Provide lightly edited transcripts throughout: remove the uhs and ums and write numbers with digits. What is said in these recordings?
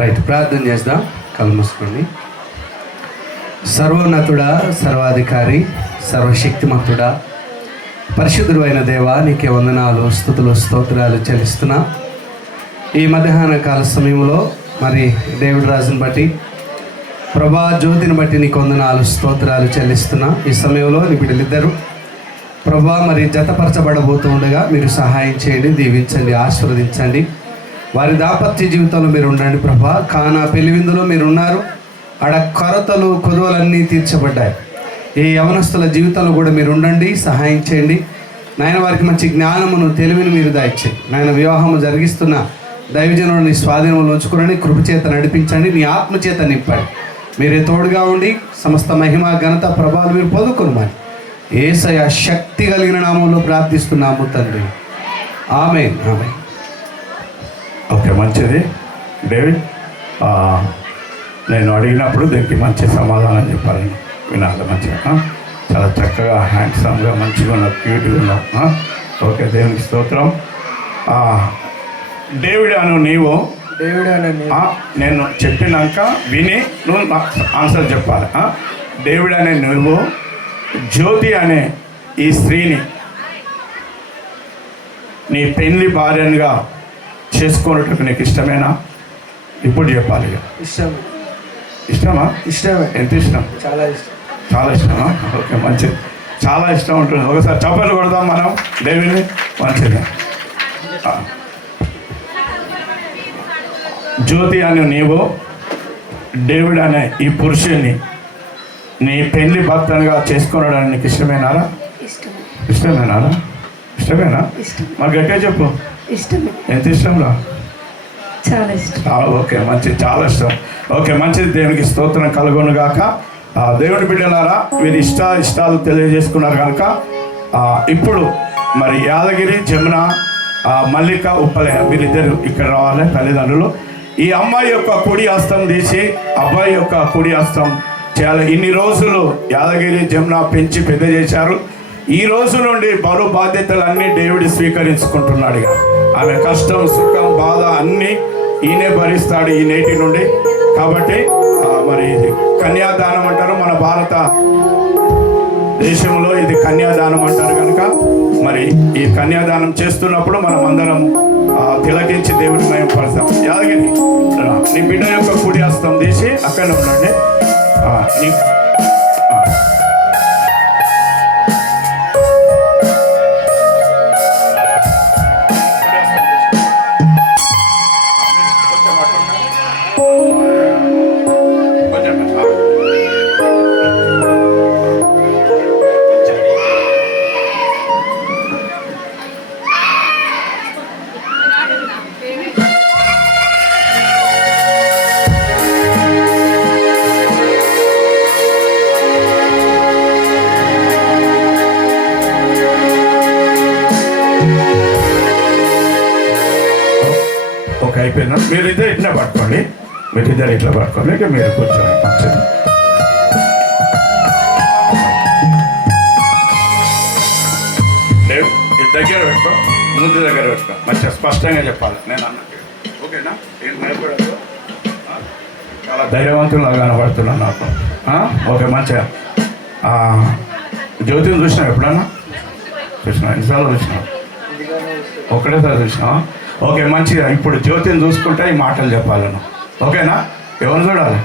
Right, ప్రార్థన చేద్దాం. కళ్ళు మూసుకోండి. సర్వోన్నతుడా, సర్వాధికారి, సర్వశక్తిమంతుడా, పరిశుద్ధుడు అయిన దేవా, నీకే వందనాలు, స్తుతులు, స్తోత్రాలు చెల్లిస్తున్నా. ఈ మధ్యాహ్న కాల సమయంలో మరి దేవుడి రాజుని బట్టి, ప్రభా జ్యోతిని బట్టి నీకు వందనాలు, స్తోత్రాలు చెల్లిస్తున్నా. ఈ సమయంలో నీ బిడ్డలిద్దరూ ప్రభా మరి జతపరచబడబోతూ ఉండగా మీరు సహాయం చేయండి, దీవించండి, ఆశీర్వదించండి. వారి దాపత్య జీవితంలో మీరు ఉండండి ప్రభా. కానా పెళ్లి విందులో మీరు ఉన్నారు. ఆడ కొరతలు కొదువలన్నీ తీర్చబడ్డాయి. ఈ యవనస్తుల జీవితంలో కూడా మీరు ఉండండి, సహాయం చేయండి నాయన. వారికి మంచి జ్ఞానమును, తెలివిని మీరు దాయిచ్చేయండి నాయన. వివాహము జరిగిస్తున్న దైవజనులను నీ స్వాధీనంలో ఉంచుకుని కృపచేత నడిపించండి, నీ ఆత్మచేత నింపండి. మీరే తోడుగా ఉండి సమస్త మహిమ, ఘనత, ప్రభావాలు మీరు పొందుకుని యేసయ్య శక్తి కలిగిన నామంలో ప్రార్థిస్తున్నాము తండ్రి, ఆమేన్. ఆమేన్. ఓకే, మంచిది డేవిడ్. నేను అడిగినప్పుడు దీనికి మంచి సమాధానం చెప్పాలని వినాలి. మంచిగా చాలా చక్కగా, హ్యాండ్సమ్గా, మంచిగా ఉన్నావు, క్యూట్గా ఉన్నావు. ఓకే, దేవునికి స్తోత్రం. డేవిడ్ అను నీవు నేను చెప్పినాక విని నువ్వు ఆన్సర్ చెప్పాలి. డేవిడ్ అనే నువ్వు జ్యోతి అనే ఈ స్త్రీని నీ పెళ్లి భార్యగా చేసుకోవటం నీకు ఇష్టమేనా? ఇప్పుడు చెప్పాలి. ఇష్టమా? ఇష్టమే. ఎంత ఇష్టం? చాలా ఇష్టం. చాలా ఇష్టమా? ఓకే, మంచిది. చాలా ఇష్టం ఉంటుంది. ఒకసారి చప్పట్లు కొడదాం మనం దేవుని. మంచిది. జ్యోతి అనే నీవు డేవిడ్ అనే ఈ పురుషుని నీ పెళ్లి భర్తనుగా చేసుకోవడానికి నీకు ఇష్టమేనారా? ఇష్టమేనారా? ఇష్టమేనా? మాకు గట్టిగా చెప్పు. ఇష్టమే. ఎంత ఇష్టంరా? చాలా ఇష్టం. ఓకే, మంచిది, చాలా ఇష్టం. ఓకే, మంచిది. దేవునికి స్తోత్రం కలుగును గాక. దేవుని బిడ్డలారా, వీరి ఇష్టాలు తెలియజేసుకున్నారు కనుక ఇప్పుడు మరి యాదగిరి, జమున, మల్లిక, ఉప్పలయ్య వీరిద్దరు ఇక్కడ రావాలి తల్లిదండ్రులు. ఈ అమ్మాయి యొక్క కుడి హస్తం తీసి అబ్బాయి యొక్క కుడి హస్తం చేయాలి. ఇన్ని రోజులు యాదగిరి, జమున పెంచి పెద్ద చేశారు. ఈ రోజు నుండి బరువు బాధ్యతలన్నీ డేవిడ్ స్వీకరించుకుంటున్నాడు. ఆమె కష్టం, సుఖం, బాధ అన్నీ ఈయనే భరిస్తాడు ఈ నేటి నుండి. కాబట్టి మరి ఇది కన్యాదానం అంటారు మన భారత దేశంలో, ఇది కన్యాదానం అంటారు కనుక మరి ఈ కన్యాదానం చేస్తున్నప్పుడు మనం అందరం తిలకించి దేవుని మయం పడతాం. యాదగిరి, నీ బిడ్డ యొక్క కుడి హస్తం తీసి అక్కడ ఉండండి. నీ అయిపోయిందా? మీరిద్దరు ఇట్లా పట్టుకోండి, మీరిద్దరు ఇట్లా పట్టుకోండి. ఇక మీరు కూర్చోండి. మంచిది. దగ్గర పెట్టుకో, ముందు దగ్గర పెట్టుకో. మంచిగా స్పష్టంగా చెప్పాలి నేను అన్నట్టు. ఓకేనా? నేను భయపడదు, చాలా ధైర్యవంతులుగా కనబడుతున్నాను నాకు. ఓకే, మంచిగా. జ్యోతిని చూసినావు ఎప్పుడన్నా? చూసినా? ఎన్నిసార్లు చూసినావు? ఒకటేసారి చూసినావా? ఓకే, మంచిగా. ఇప్పుడు జ్యోతిని చూసుకుంటే ఈ మాటలు చెప్పాలను. ఓకేనా? ఎవరు చూడాలి?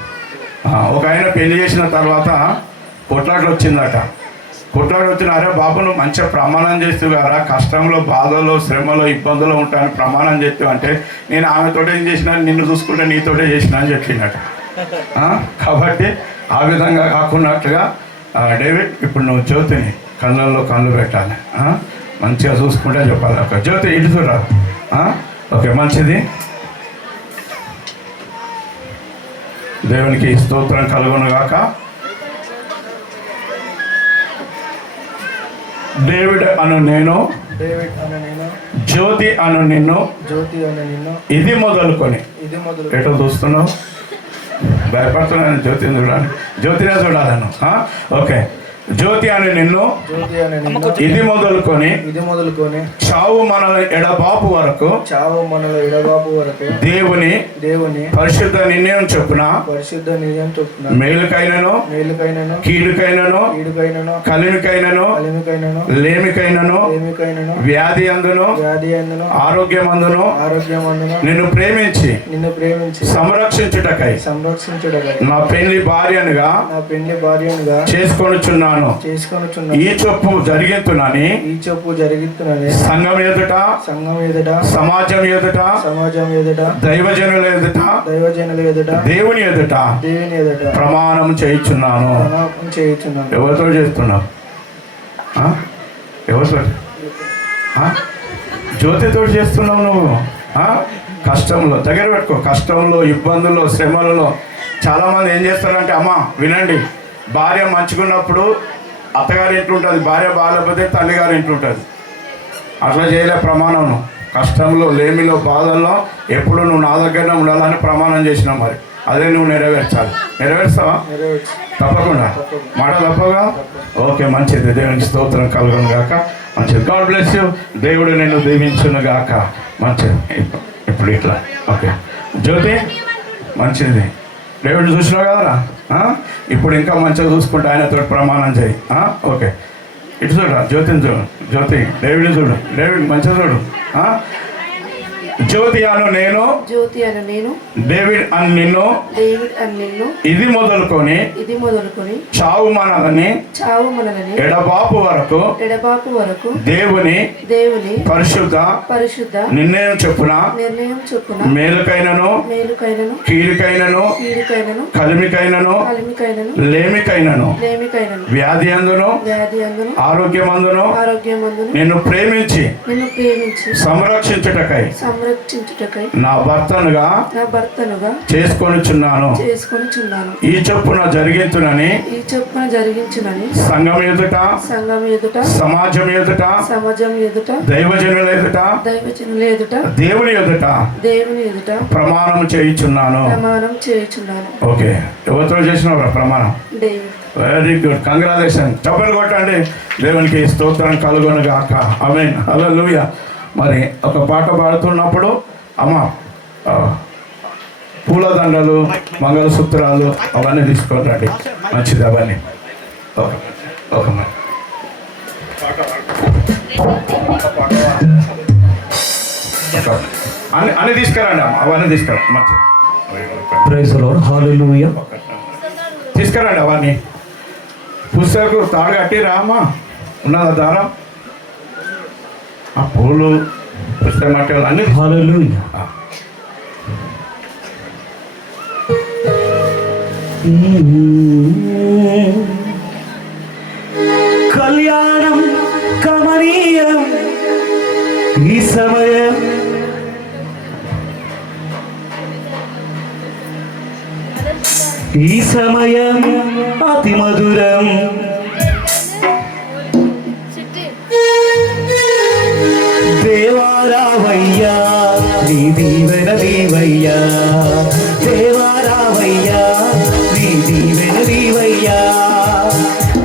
ఒక ఆయన పెళ్లి చేసిన తర్వాత కొట్లాట్లు వచ్చిందట. కొట్లాట్లు వచ్చిన, అరే బాబు నువ్వు మంచిగా ప్రమాణం చేస్తూ కదా, కష్టంలో, బాధలో, శ్రమలో, ఇబ్బందులు ఉంటాయని ప్రమాణం చేస్తూ అంటే, నేను ఆమెతోటే ఏం చేసినా, నిన్ను చూసుకుంటే నీతోటే చేసినా అని చెప్పిందట. కాబట్టి ఆ విధంగా కాకున్నట్లుగా డేవిడ్, ఇప్పుడు నువ్వు జ్యోతిని కళ్ళల్లో కళ్ళు పెట్టాలి, మంచిగా చూసుకుంటే చెప్పాలి. ఒక జ్యోతి ఇటు చూడాలి. ఓకే, మంచిది. దేవునికి స్తోత్రం కలుగును గాక. డేవిడ్ అను నేను, జ్యోతి అను నిన్ను, ఇది మొదలుకొని ఎటో చూస్తున్నావు? భయపడుతున్నాను. జ్యోతిని చూడాలి, జ్యోతినే చూడాలను. ఓకే, జ్యోతి అని నిన్ను జ్యోతి అనే నిన్ను ఇది మొదలుకొని ఇది మొదలుకొని చావు మనల ఎడబాపు వరకు చావు మనల ఎడబాపు వరకు దేవుని దేవుని పరిశుద్ధ నిర్ణయం చొప్పున పరిశుద్ధ నిజం చొప్పున మేలుకైనను మేలుకైనను కీడుకైనను కీడుకైనను కలిమికైనను కలిమికైనను లేమికైనను ఏమికైనను వ్యాధి అందును వ్యాధి అందును ఆరోగ్యమందును ఆరోగ్యమందును నిన్ను ప్రేమించి నిన్ను ప్రేమించి సంరక్షించుటకై సంరక్షించుటకై నా పెళ్లి భార్యనుగా నా పెళ్లి భార్యనుగా చేసుకొనుచున్నాను చేసుకొనుచున్న ఈ చొప్పు జరిగెత్తునని ఈ చొప్పు జరిగిస్తున్నది సంఘం ఎదుట సంఘం ఎదుట సమాజం ఎదుట సమాజం ఎదుట దైవజనుల ఎదుట దైవజనుల ఎదుట దేవుని ఎదుట దేవుని ఎదుట ప్రమాణం చేయుచున్నాను. ప్రణామం చేయుచున్నాను. ఎవరితో చేస్తున్నావు? ఎవరితో? జ్యోతితో చేస్తున్నావు నువ్వు. కష్టంలో దగ్గర పెట్టుకో. కష్టంలో, ఇబ్బందుల్లో, శ్రమలలో చాలామంది ఏం చేస్తారంటే, అమ్మ వినండి, భార్య మంచుకున్నప్పుడు అత్తగారి ఇంట్లో ఉంటుంది, భార్య బాగాలేకపోతే తల్లిగారి ఇంట్లో ఉంటుంది. అట్లా చేయలే ప్రమాణం. నువ్వు కష్టంలో, లేమిలో, బాధల్లో ఎప్పుడు నువ్వు నా దగ్గరనే ఉండాలని ప్రమాణం చేసినావు. మరి అదే నువ్వు నెరవేర్చాలి. నెరవేర్స్తావా? నెరవేర్చు. తప్పకుండా. మాట తప్పగా? ఓకే, మంచిది. దేవునికి స్తోత్రం కలుగును గాక. మంచిది. God bless you. దేవుడు నిన్ను దీవించును గాక. మంచిది. ఇప్పుడు ఇట్లా ఓకే. జ్యోతి మంచిది. దేవుడు చూసినావు కదరా. ఇప్పుడు ఇంకా మంచిగా చూసుకుంటే ఆయనతో ప్రమాణం చేయి. ఓకే, ఇటు చూడరా. జ్యోతిని చూడు. జ్యోతి డేవిడ్ని చూడు. డేవిడ్ మంచిగా చూడు. జ్యోతి అను నేను, జ్యోతి అను నేను, డేవిడ్ అని నిన్ను, డేవిడ్ అని నిన్ను, ఇది మొదలుకొని చావు మనలని ఎడబాపు వరకు దేవుని పరిశుద్ధ నిర్ణయం చొప్పున మేలుకైనను కీడుకైనను కలిమికైనను లేమికైనను వ్యాధి అందును ఆరోగ్యమందును నిన్ను ప్రేమించి సంరక్షించుటకై నా భర్తనుగా చేసుకొనుచున్నాను. ఈ చొప్పున జరిగించునని సంఘం ఎదుట సమాజం ఎదుట దైవజనుల ఎదుట దేవుని ఎదుట ప్రమాణం చేయుచున్నాను. ఓకే, ఎవరితో చేసినావు ప్రమాణం? Very good. కంగ్రాచులేషన్. చప్పలు కొట్టండి. దేవునికి స్తోత్రం కలుగును గాక. ఆమేన్. హల్లెలూయా. మరి ఒక పాట పాడుతున్నప్పుడు అమ్మ పూలదండలు, మంగళసూత్రాలు అవన్నీ తీసుకుంటాండి. మంచిది. అవన్నీ ఓకే. ఓకే మరి అన్నీ తీసుకురండి అమ్మ. అవన్నీ తీసుకురండి. మంచిది. Praise the Lord. హల్లెలూయా. తీసుకురండి అవన్నీ. పుస్తకు తాడు కట్టిరా అమ్మ. ఉన్నదా దారం? ఆ పూలు, పుస్తకం కట్టే అన్ని. హల్లెలూయా. కళ్యాణం కమనీయం ఈ సమయం, ఈ సమయం అతి మధురం. దేవారావయ్యా నీ దీవెన దీవయ్యా, దేవారావయ్యా నీ దీవెన దీవయ్యా.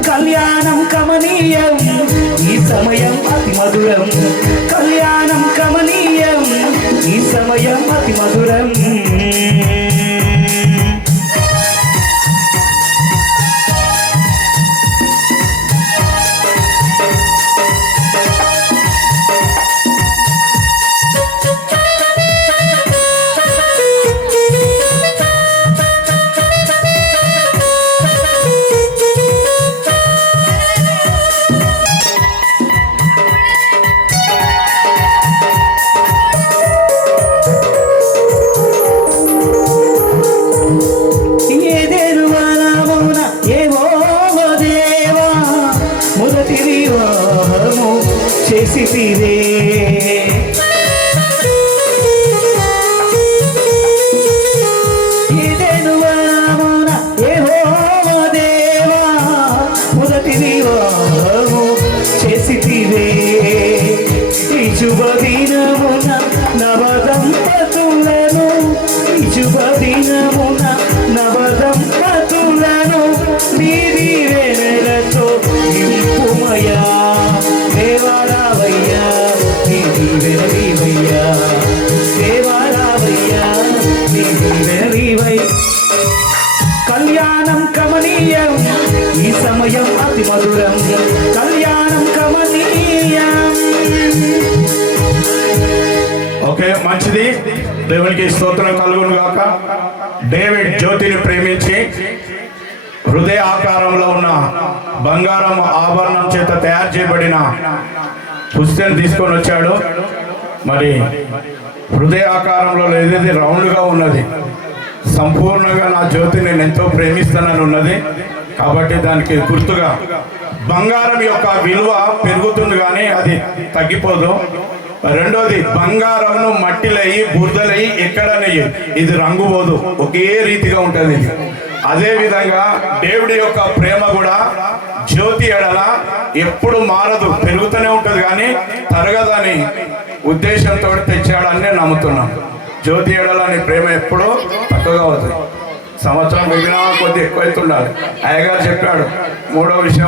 కళ్యాణం కమనీయం ఈ సమయం అతి మధురం, కళ్యాణం కమనీయం ఈ సమయం అతి మధురం. నవదంపతులను నీ దీవెనలతో నీవై కళ్యాణం కమనీయం ఈ సమయం అతి మధురం కళ్యాణం కమనీయం. ఓకే, మంచిది. దేవునికి స్తోత్రం కలుగును గాక. డేవిడ్ జ్యోతిని ప్రేమించి హృదయ ఆకారంలో ఉన్న బంగారం ఆభరణం చేత తయారు చేయబడిన పుస్తకం తీసుకొని వచ్చాడు. మరి హృదయ ఆకారంలో ఏదైతే రౌండ్గా ఉన్నది, సంపూర్ణంగా నా జ్యోతిని నేను ఎంతో ప్రేమిస్తానని ఉన్నది. కాబట్టి దానికి గుర్తుగా బంగారం యొక్క విలువ పెరుగుతుంది కానీ అది తగ్గిపోదు. రెండోది, బంగారంను మట్టిలయ్యి బురదలయ్యి ఎక్కడనయ్యి ఇది రంగు పోదు, ఒకే రీతిగా ఉంటుంది. అదే విధంగా దేవుడి యొక్క ప్రేమ కూడా జ్యోతి ఎడల ఎప్పుడు మారదు, పెరుగుతూనే ఉంటుంది కానీ తరగదని ఉద్దేశంతో తెచ్చాడని నేను నమ్ముతున్నాను. జ్యోతి ఎడలని ప్రేమ ఎప్పుడూ తక్కువగా అవుతుంది. సంవత్సరం మిగిలిన కొద్ది ఎక్కువైతుండాలి. అయ్యగారు చెప్పాడు, మూడో రోజు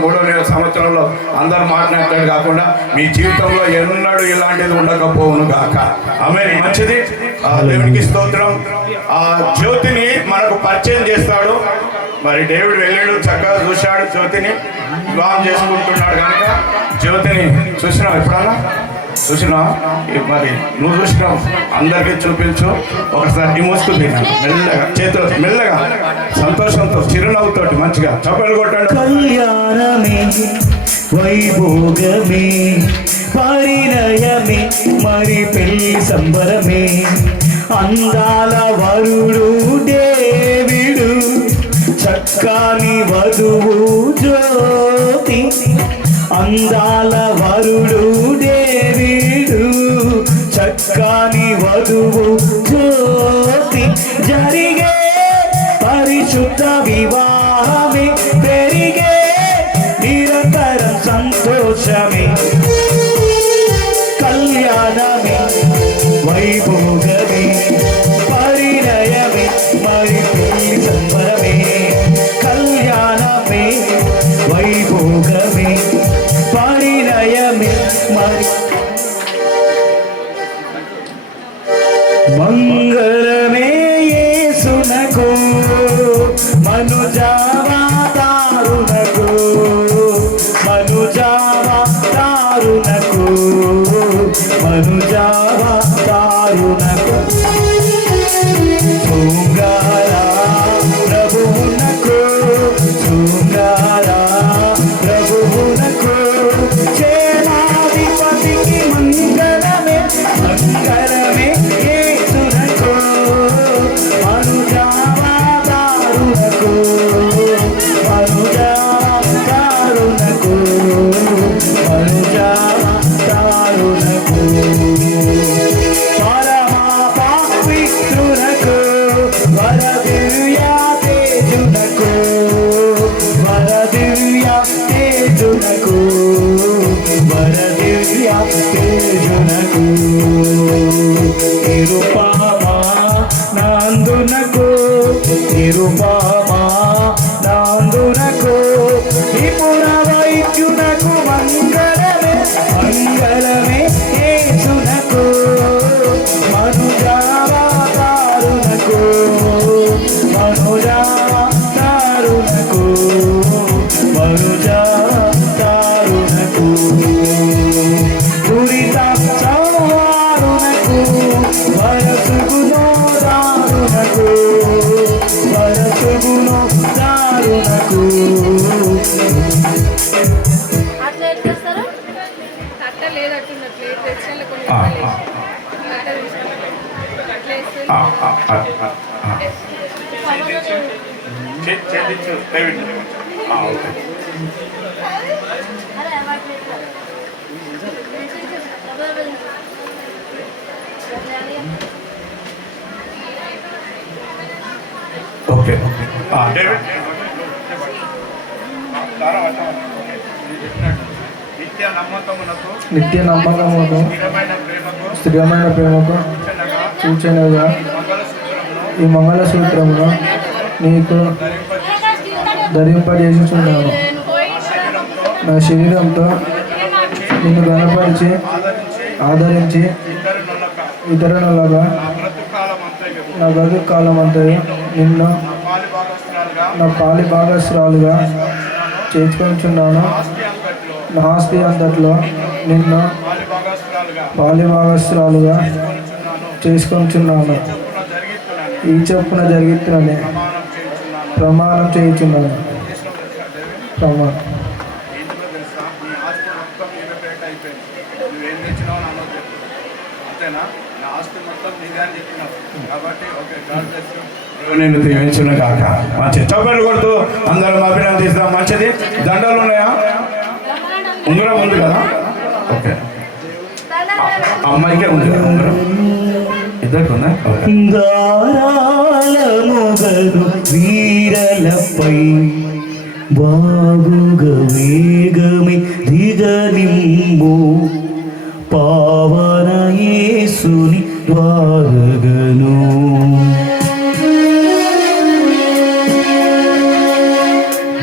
మూడో సంవత్సరంలో అందరు మాట్లాడతాడు కాకుండా మీ జీవితంలో ఎన్నడూ ఇలాంటిది ఉండకపోవును గాక. ఆమేన్. మంచిది. దేవునికి స్తోత్రం. ఆ జ్యోతిని మనకు పరిచయం చేస్తాడు. మరి డేవిడ్ వెళ్ళాడు, చక్కగా చూశాడు, జ్యోతిని వివాహం చేసుకుంటున్నాడు కనుక జ్యోతిని చూసినావు ఎప్పుడన్నా? చూసినావు? మరి నువ్వు చూసినావు, అందరికీ చూపించు. ఒకసారి మూసుకుంది మెల్లగా, చేతిలో మెల్లగా, సంతోషంతో, చిరునవ్వుతోటి మంచిగా చప్పలు కొట్టాడు. కళ్యాణమే వైభోగమే పరిణయమే మరి పెళ్లి సంబరమే అందాల వరుడు డేవిడు చక్కని వధువు జ్యోతి అందాల వరుడు డేవిడు చక్కని వధువు జ్యోతి జరిగే పరిశుద్ధ వివాహమే పెరిగే నిరంతరం సంతోషమే కళ్యాణమే వైభోగమే పరిణయమే మరి పెళ్లి సంబరమే కళ్యాణమే వైభోగమే పరిణయమే మరి మంగళమే యేసునకు మనుజావతారునకు మనుజావతారునకు మనుజావతారునకు శృంగార ప్రభువునకు శృంగార ప్రభువునకు సేనాధిపతికి మంగళమే మంగళమే యేసునకు మనుజావతారునకు మనుజావతారునకు మనుజావతారునకు పరమా పవిత్రునకు వరదివ్యా తేజునకు వరదివ్యా తేజునకు వరదివ్యా తేజునకు నిరుపమా నందునకు నిరుపమా నందునకు విపుల వైద్యునకు మంగళమే మంగళమే యేసునకు మనుజావతారునకు మనుజావతారునకు మనుజావతారునకు దురిత సంహారునకు వరసుగుణో దారునకు వరసుగుణో దారునకు అట్లా ఎట్లా వస్తారా? కట్ట లేదట్టున్న ప్లేట్ తెచ్చిన కొన్ని ఆ, రూపాయలు ఆ. వేసి. కట్ట తీసుకోండి. అట్లా వేస్తే చెల్లించు డేవిడ్. ఓకే. అరే వాటి ఎట్లా? ఓకే. డేవిడ్ నిత్య నమ్మకమునకు నిత్య నమ్మకమును స్థిరమైన ప్రేమకు స్థిరమైన ప్రేమకు సూచనగా ఈ మంగళసూత్రమును నీకు ధరింపజేసుచున్నాను. నా శరీరంతో నిన్ను గణపరిచి ఆదరించి ఇతరులగా బ్రతుకాలమంతా నా బ్రతుకు కాలం అంతయు నిన్ను నా పాలి భాగస్రాలుగా చేసుకొనిచున్నాను. నా ఆస్తి అంతట్లో నిన్ను పాలి భాగస్రాలుగా చేసుకొనిచున్నాను. ఈ చొప్పున జరిగిస్తున్నని ప్రమాణం చేయుచున్నాను. ప్రమాణం. నువ్వేం తెచ్చినావు అని అన్నది చెప్పు, అంతేనా? నా ఆస్తి మొత్తం నీదే అని చెప్పినావు కాబట్టి ఓకే, గాడ్ బ్లెస్ యు. నేను దీవించును కాక. మంచి చప్పట్లు కొడుతూ అందరం అభినందిస్తాం. మంచిది. దండలు ఉన్నాయా? ఉంగరం ఉంది కదా? ఓకే, అమ్మాయికే ఉంది కదా ఉంగరం? ఇద్దరికి ఉందా? గారాలముగను వీరలపై బాగుగ వేగమే దిగనిమ్ము పావన యేసుని ద్వారగను.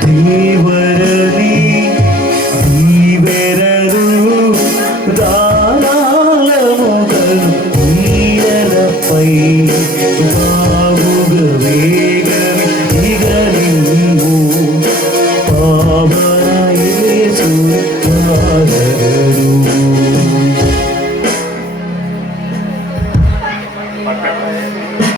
దేవరని దీవెరరు దారాలముగను వీరలపై